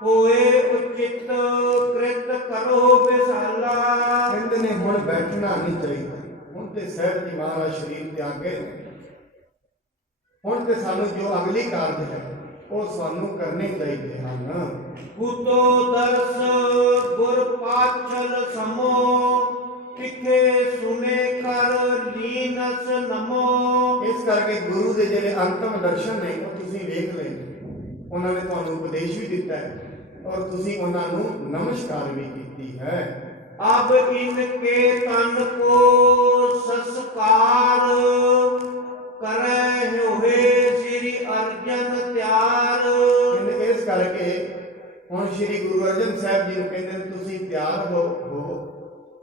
ਹੋਏ ਉਚਿਤ ਕ੍ਰਿਤ ਕਰੋ ਵਿਸਾਲਾ। ਕਹਿੰਦੇ ਨੇ ਹੁਣ ਬੈਠਣਾ ਨਹੀਂ ਚਾਹੀਦਾ, ਹੁਣ ਤੇ ਸਾਹਿਬ ਜੀ ਮਹਾਰਾਜ ਸ਼ਰੀਰ ਤਿਆਗ ਗਏ ਨੇ। ਹੁਣ ਤੇ ਸਾਨੂੰ ਜੋ ਅਗਲੀ ਕਾਰਜ ਹੈ ਉਹ ਸਾਨੂੰ ਕਰਨੇ ਚਾਹੀਦੇ ਹਨ। ਬੁੱਧੋ ਦਰਸ ਗੁਰ ਪਾਛਲ ਸਮੋ, ਪਿਖੇ ਸੁਨੇ ਕਰ ਲੀਨਸ ਨਮੋ। ਇਸ ਕਰਕੇ ਗੁਰੂ ਦੇ ਜਿਹੜੇ ਅੰਤਮ ਦਰਸ਼ਨ ਨੇ ਉਹ ਤੁਸੀਂ ਵੇਖ ਲਏ, ਉਹਨਾਂ ਨੇ ਤੁਹਾਨੂੰ ਉਪਦੇਸ਼ ਵੀ ਦਿੱਤਾ ਹੈ ਔਰ ਤੁਸੀਂ ਉਹਨਾਂ ਨੂੰ ਨਮਸਕਾਰ ਵੀ ਕੀਤੀ ਹੈ। ਅਬ ਇਨਕੇ ਤਨ ਕੋ ਸੰਸਕਾਰ, ਕਰੈ ਹੋਏ ਸ੍ਰੀ ਅਰਜਨ ਤਿਆਰ। ਇਸ ਕਰਕੇ ਹੁਣ ਸ੍ਰੀ ਗੁਰੂ ਅਰਜਨ ਸਾਹਿਬ ਜੀ ਨੂੰ ਕਹਿੰਦੇ ਨੇ ਤੁਸੀਂ ਤਿਆਰ ਹੋ,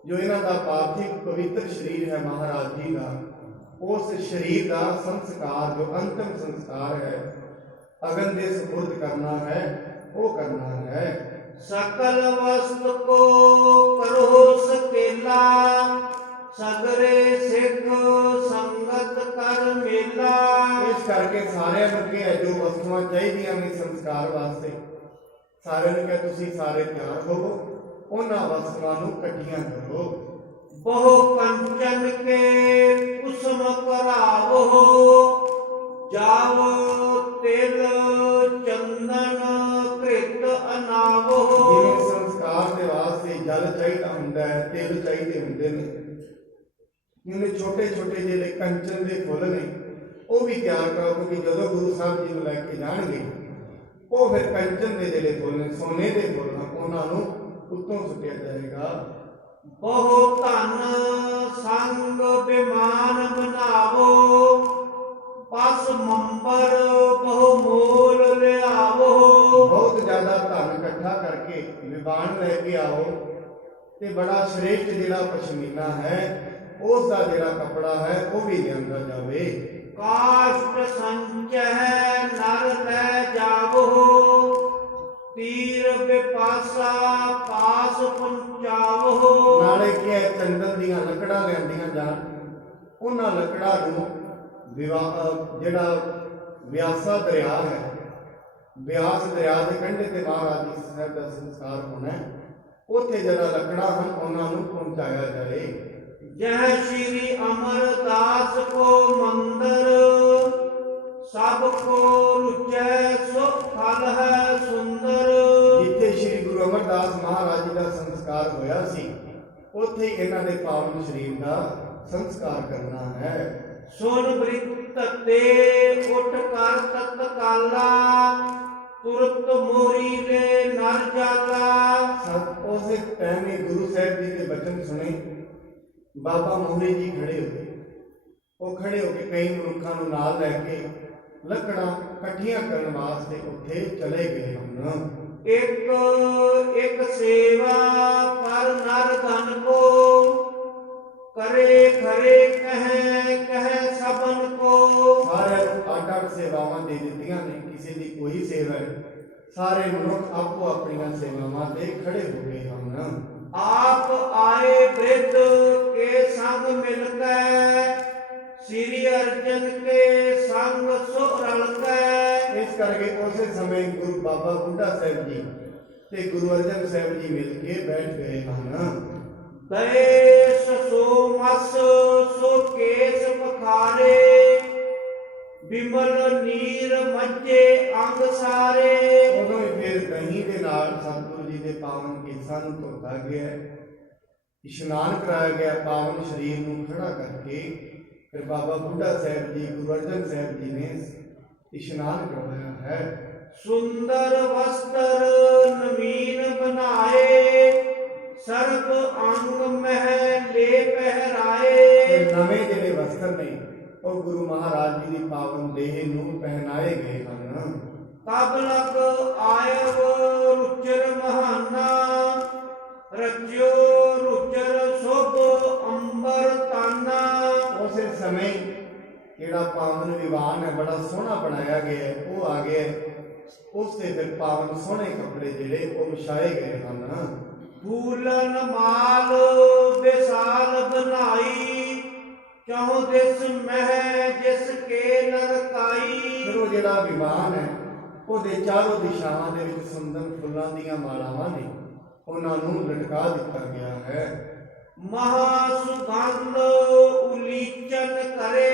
ਜੋ ਇਹਨਾਂ ਦਾ ਪਾਰਥਿਵ ਪਵਿੱਤਰ ਸਰੀਰ ਹੈ ਮਹਾਰਾਜ ਜੀ ਦਾ, ਉਸ ਸਰੀਰ ਦਾ ਸੰਸਕਾਰ, ਜੋ ਅੰਤਮ ਸੰਸਕਾਰ ਹੈ, ਅਗਨ ਦੇ ਸਪੁਰਦ ਕਰਨਾ ਹੈ, ਉਹ ਕਰਨਾ ਹੈ। ਸਕਲ ਵਸਤ ਕੋ ਕਰੋ ਸਕੇਲਾ, ਸਗਰੇ ਸਿੱਖ ਸੰਗਤ ਕਰ ਮੇਲਾ। ਇਸ ਕਰਕੇ ਸਾਰਿਆਂ ਨੂੰ ਕਿਹਾ ਜੋ ਵਸਤੂਆਂ ਚਾਹੀਦੀਆਂ ਨੇ ਸੰਸਕਾਰ ਵਾਸਤੇ, ਸਾਰਿਆਂ ਨੂੰ ਕਿਹਾ ਤੁਸੀਂ ਸਾਰੇ ਤਿਆਰ ਹੋਵੋ, ਉਹਨਾਂ ਵਸਤੂਆਂ ਨੂੰ ਇਕੱਠੀਆਂ ਕਰੋ। ਬਹੁ ਕੰਚਨ ਕੇ ਕੁਸਮ ਕਰਾਵੋ, ਜਾਵੋ ਤਿਲ ਚੰਦਨ ਕ੍ਰਿਤ ਅਨਾਵੋ। ਜਿਵੇਂ ਸੰਸਕਾਰ ਦੇ ਵਾਸਤੇ ਜਲ ਚਾਹੀਦਾ ਹੁੰਦਾ ਹੈ, ਤਿਲ ਚਾਹੀਦੇ ਹੁੰਦੇ ਨੇ, ਜਿਵੇਂ ਛੋਟੇ ਛੋਟੇ ਜਿਹੜੇ ਕੰਚਨ ਦੇ ਫੁੱਲ ਨੇ ਉਹ ਵੀ ਤਿਆਰ ਕਰੋ, ਕਿਉਂਕਿ ਜਦੋਂ ਗੁਰੂ ਸਾਹਿਬ ਜੀ ਨੂੰ ਲੈ ਕੇ ਜਾਣਗੇ ਉਹ ਫਿਰ ਕੰਚਨ ਦੇ ਜਿਹੜੇ ਫੁੱਲ ਨੇ, ਸੋਨੇ ਦੇ ਫੁੱਲ ਨੇ, ਉਹਨਾਂ ਨੂੰ ਉੱਤੋਂ ਸੁੱਟਿਆ ਜਾਏਗਾ। ਬਹੁ ਧਨ ਸੰਗ ਬਿਮਾਨ ਬਣਾਵੋ, ਪਸ ਮੰਬਰ ਬਹੁ ਮੋਲ ਲਿਆਵੋ। ਬਹੁਤ ਜ਼ਿਆਦਾ ਧਨ ਇਕੱਠਾ ਕਰਕੇ ਵਿਮਾਨ ਲੈ ਕੇ ਆਓ, ਤੇ ਬੜਾ ਸ਼੍ਰੇਸ਼ਟ ਜਿਹੜਾ ਪਸ਼ਮੀਨਾ ਹੈ ਉਸ ਦਾ ਜਿਹੜਾ ਕੱਪੜਾ ਹੈ ਉਹ ਵੀ ਲਿਆਂਦਾ ਜਾਵੇ। ਕਾਸ਼ਟ ਸੰਚੈ ਨਰ ਲੈ ਜਾਵੋ, ਤੀਰ ਬਿਪਾਸਾ ਪਾਸ ਪਹੁੰਚਾਵੋ। ਨਾਲੇ ਕਿ ਚੰਦਨ ਦੀਆਂ ਲੱਕੜਾਂ ਲਿਆਂਦੀਆਂ ਜਾਣ, ਉਹਨਾਂ ਲੱਕੜਾਂ ਨੂੰ ਜਿਹੜਾ ਵਿਆਸਾ ਦਰਿਆ ਹੈ, ਬਿਆਸ ਦਰਿਆ ਦੇ ਕੰਢੇ ਤੇ ਮਹਾਰਾਜ ਜੀ ਸਾਹਿਬ ਦਾ ਸੰਸਕਾਰ ਹੋਣਾ ਹੈ, ਉੱਥੇ ਜਿਹੜਾ ਲੱਕੜਾਂ ਹਨ ਉਹਨਾਂ ਨੂੰ ਪਹੁੰਚਾਇਆ ਜਾਏ। ਜਹ ਸ਼੍ਰੀ ਅਮਰਦਾਸ ਕੋ ਮੰਦਰ, ਸਭ ਕੋ ਰੁਚੈ ਸੋ ਫਲ ਹੈ ਸੁੰਦਰ। ਜਿੱਥੇ ਸ਼੍ਰੀ ਗੁਰੂ ਅਮਰਦਾਸ ਮਹਾਰਾਜ ਜੀ ਦਾ ਸੰਸਕਾਰ ਹੋਇਆ ਸੀ, ਉੱਥੇ ਇਹਨਾਂ ਦੇ ਪਾਵਨ ਸਰੀਰ ਦਾ ਸੰਸਕਾਰ ਕਰਨਾ ਹੈ। ਸੁਨ ਬ੍ਰਿਤ ਤੇ ਉਠ ਕਰ ਤਤਕਾਲਾ, ਤੁਰਤ ਮੋਰੀ ਲੈ ਨਰ ਜਾਲਾ। ਸਭ ਉਸੇ ਟਾਈਮ ਹੀ ਗੁਰੂ ਸਾਹਿਬ ਜੀ ਦੇ ਬਚਨ ਸੁਣੇ, ਬਾਬਾ ਮੋਹਰੀ ਜੀ ਖੜੇ ਹੋ ਗਏ। ਉਹ ਖੜੇ ਹੋ ਕੇ ਕਈ ਮਨੁੱਖਾਂ ਨੂੰ ਨਾਲ ਲੈ ਕੇ ਲੱਕੜਾਂ ਇਕੱਠੀਆਂ ਕਰਨ ਵਾਸਤੇ ਉੱਥੇ ਚਲੇ ਗਏ ਹਨ। एक एक सेवा पर नर धन को, करे खरे कह सबन को। ਸਾਰਿਆਂ ਨੂੰ ਅੱਡ ਅੱਡ ਸੇਵਾਵਾਂ ਦੇ ਦਿੱਤੀਆਂ ਨੇ, ਕਿਸੇ ਦੀ ਕੋਈ ਸੇਵਾ ਹੈ। ਸਾਰੇ ਮਨੁੱਖ ਆਪੋ ਆਪਣੀਆਂ ਸੇਵਾਵਾਂ ਤੇ ਖੜੇ ਹੋ ਗਏ ਹਨ। आप आए वृद्ध के संग मिलकर, श्री अर्जन के संग सो रलकर। ਇਸ ਕਰਕੇ ਉਸੇ ਸਮੇਂ ਗੁਰੂ ਬਾਬਾ ਬੁੱਢਾ ਸਾਹਿਬ ਜੀ ਤੇ ਗੁਰੂ ਅਰਜਨ ਸਾਹਿਬ ਜੀ ਮਿਲ ਕੇ ਬੈਠ ਗਏ ਹਨ। देश सो मस सो केस पखारे, बिमल नीर मज्जे अंग सारे। ਉਦੋਂ ਹੀ ਫਿਰ ਦਹੀਂ ਦੇ ਨਾਲ ਸਤਿਗੁਰੂ ਜੀ ਦੇ ਪਾਵਨ ਕੇਸਾਂ ਨੂੰ ਧੋਤਾ ਗਿਆ, ਇਸ਼ਨਾਨ ਕਰਾਇਆ ਗਿਆ, ਪਾਵਨ ਸਰੀਰ ਨੂੰ ਖੜਾ ਕਰਕੇ ਫਿਰ ਬਾਬਾ ਬੁੱਢਾ ਸਾਹਿਬ ਜੀ ਗੁਰੂ ਅਰਜਨ ਸਾਹਿਬ ਜੀ ਨੇ ਇਸ਼ਨਾਨ ਕਰਵਾਇਆ ਹੈ। सुंदर वस्त्र नवीन बनाए, सर्ब अंग मह ले पहराए। ਤੇ ਨਵੇਂ ਜਿਹੜੇ ਵਸਤਰ ਨੇ ਉਹ ਗੁਰੂ ਮਹਾਰਾਜ ਜੀ ਦੀ ਪਾਵਨ ਦੇਹ ਨੂੰ ਪਹਿਨਾਏ ਗਏ ਹਨ। तब लग आयव रुचर महाना, रच्यो रुचर शुभ अंबर ताना। ਉਸੇ ਸਮੇਂ ਜਿਹੜਾ ਪਾਵਨ ਵਿਵਾਨ ਹੈ ਬੜਾ ਸੋਹਣਾ ਬਣਾਇਆ ਗਿਆ ਹੈ, ਉਹ ਆ ਗਿਆ ਹੈ। ਉਸ ਤੇ ਫਿਰ ਪਾਵਨ ਸੋਹਣੇ ਕੱਪੜੇ ਜਿਹੜੇ ਉਹ ਵਿਛਾਏ ਗਏ ਹਨ। फूलन माल विशाल बनाई, चहु दिस मह जिस के नरकाई। ਫਿਰ ਉਹ ਜਿਹੜਾ ਵਿਵਾਨ ਹੈ ਉਹਦੇ ਚਾਰੋਂ ਦਿਸ਼ਾਵਾਂ ਦੇ ਵਿੱਚ ਸੁੰਦਰ ਫੁੱਲਾਂ ਦੀਆਂ ਮਾਲਾਵਾਂ ਨੇ, ਉਹਨਾਂ ਨੂੰ ਲਟਕਾ ਦਿੱਤਾ ਗਿਆ ਹੈ। महासुगंध उलीचन करे,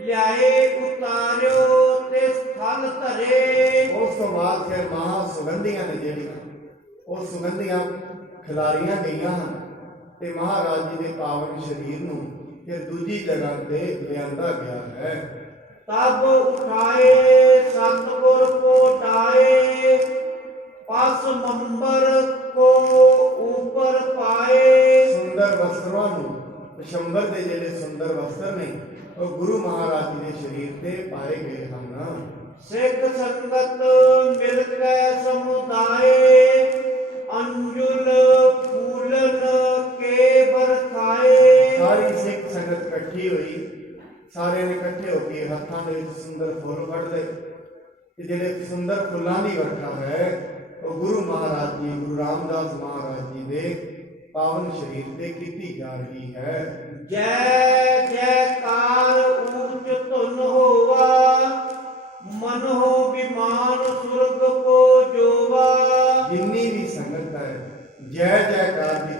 ल्याए उतार्यो ते स्थल धरे। ਉਸ ਤੋਂ ਬਾਅਦ ਫਿਰ ਮਹਾ ਸੁਗੰਧੀਆਂ ਨੇ ਜਿਹੜੀਆਂ ਉਹ ਸੁਗੰਧੀਆਂ ਖਿਲਾਰੀਆਂ ਗਈਆਂ ਹਨ ਤੇ ਮਹਾਰਾਜ ਜੀ ਦੇ ਪਾਵਨ ਸਰੀਰ ਨੂੰ ਫਿਰ ਦੂਜੀ ਜਗ੍ਹਾ ਤੇ ਲਿਆਂਦਾ ਗਿਆ ਹੈ। तब उठाए सतगुर को डाए, पस मंबर को ऊपर पाए। ਸੁੰਦਰ ਵਸਤਰਾਂ ਨੂੰ, ਪਿਸ਼ੰਬਰ ਦੇ ਜਿਹੜੇ ਸੁੰਦਰ ਵਸਤਰ ਨੇ ਉਹ ਗੁਰੂ ਮਹਾਰਾਜ ਜੀ ਦੇ ਸਰੀਰ ਤੇ ਪਾਏ ਗਏ ਹਨ। सिख संगत मिलके समुदाय, अंजुल फूलन के बरखाए। ਸਾਰੀ ਸਿੱਖ ਸੰਗਤ ਇਕੱਠੀ ਹੋਈ, ਸਾਰਿਆਂ ਨੇ ਇਕੱਠੇ ਹੋ ਕੇ ਹੱਥਾਂ ਦੇ ਵਿੱਚ ਸੁੰਦਰ ਫੁੱਲ ਫੜ ਲਏ ਤੇ ਜਿਹੜੇ ਸੁੰਦਰ ਫੁੱਲਾਂ ਦੀ ਵਰਖਾ ਹੈ ਉਹ ਗੁਰੂ ਮਹਾਰਾਜ ਜੀ, ਗੁਰੂ ਰਾਮਦਾਸ ਮਹਾਰਾਜ ਜੀ ਦੇ ਪਾਵਨ ਸਰੀਰ ਤੇ ਕੀਤੀ ਜਾ ਰਹੀ ਹੈ। जय जयकार ऊंच धुन होवा, मन हो विमान सुरग को जोवा। ਜਿੰਨੀ ਵੀ ਸੰਗਤ ਹੈ ਜੈ ਜੈਕਾਰ ਦੀ